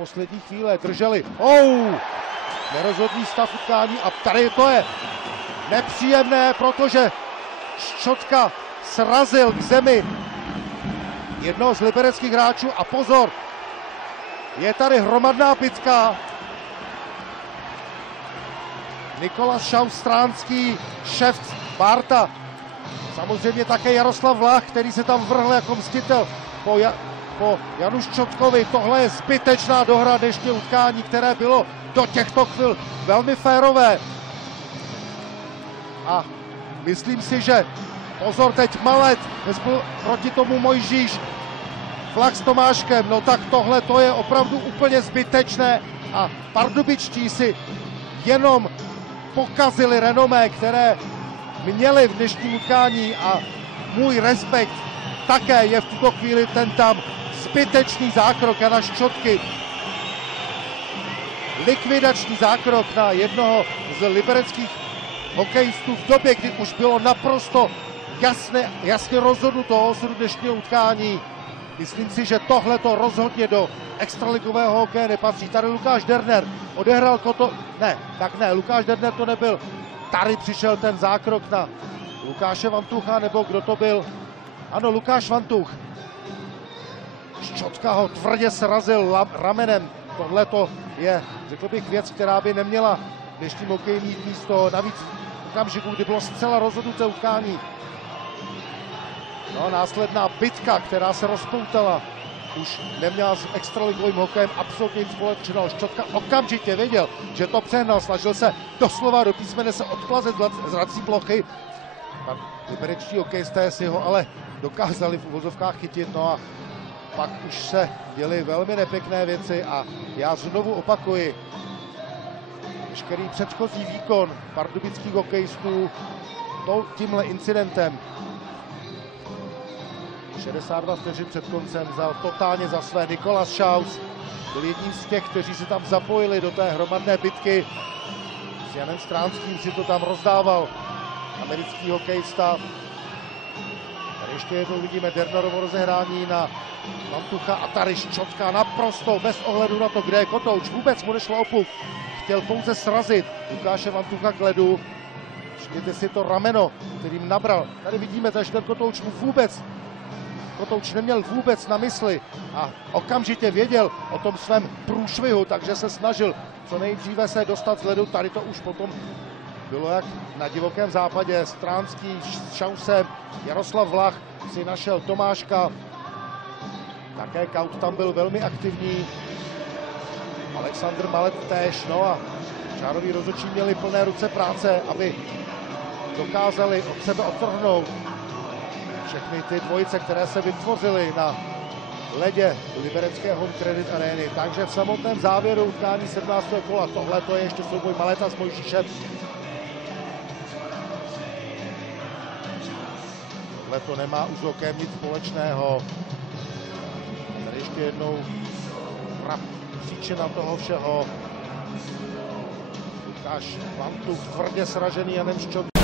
poslední chvíle drželi. Nerozhodný stav utkání a tady to je nepříjemné, protože Ščotka srazil k zemi jednoho z libereckých hráčů a pozor, je tady hromadná bitka. Nikolas Schaus, Stránský, Ševc, Bárta, samozřejmě také Jaroslav Vlach, který se tam vrhl jako mstitel po Janu Ščotkovi. Tohle je zbytečná dohra dnešního utkání, které bylo do těchto chvil velmi férové. A myslím si, že pozor, teď Malet proti tomu Mojžíš, Flach s Tomáškem, no tak tohle to je opravdu úplně zbytečné a pardubičtí si jenom pokazili renomé, které měli v dnešním utkání a můj respekt také je v tuto chvíli ten tam zbytečný zákrok Jana Ščotky. Likvidační zákrok na jednoho z libereckých hokejistů v době, kdy už bylo naprosto jasně rozhodnuto o osudu dnešního utkání. Myslím si, že tohle to rozhodně do extraligového hokeje nepatří. Tady Lukáš Derner odehrál Lukáš Derner to nebyl. Tady přišel ten zákrok na Lukáše Vantucha, nebo kdo to byl? Ano, Lukáš Vantuch. Ščotka ho tvrdě srazil ramenem. Tohle to je, řekl bych, věc, která by neměla v dnešním hokeji mít místo. Navíc v okamžiku, kdy bylo zcela rozhodnuté utkání. No, následná bitka, která se rozpoutala, už neměla s extraligovým hokejem absolutně nic společného. Ščotka okamžitě věděl, že to přehnal, snažil se doslova do písmene se odplazit z hrací plochy. Liberečtí hokejisté si ho ale dokázali v uvozovkách chytit, no a pak už se děly velmi nepěkné věci a já znovu opakuji, veškerý předchozí výkon pardubických hokejistů tímhle incidentem 62 vteřin před koncem vzal totálně za své. Nikolas Schaus byl jedním z těch, kteří se tam zapojili do té hromadné bitky. S Janem Stránským si to tam rozdával americký hokejista. Tady ještě jednou vidíme Dernerovo rozehrání na Vantucha a tady Ščotka naprosto bez ohledu na to, kde je kotouč. Vůbec mu nešlo o puk. Chtěl pouze srazit Lukáše Vantucha k ledu. Všimněte si to rameno, kterým nabral. Tady vidíme, že ten kotouč mu Kotouč neměl vůbec na mysli a okamžitě věděl o tom svém průšvihu, takže se snažil co nejdříve se dostat z ledu. Tady to už potom bylo jak na divokém západě. Stránský s Šausem, Jaroslav Vlach si našel Tomáška. Také Kaut tam byl velmi aktivní. Alexandr Malet též. No a čároví rozhodčí měli plné ruce práce, aby dokázali od sebe odtrhnout všechny ty dvojice, které se vytvořily na ledě liberecké Home Credit Areny. Takže v samotném závěru utkání 17. kola tohle to je ještě souboj Maleta s Mojžíšem. Tohle to nemá už s hokejem nic společného. Tady ještě jednou příčina toho všeho. Lukáš Vantuch tvrdě sražený Janem Ščotkou.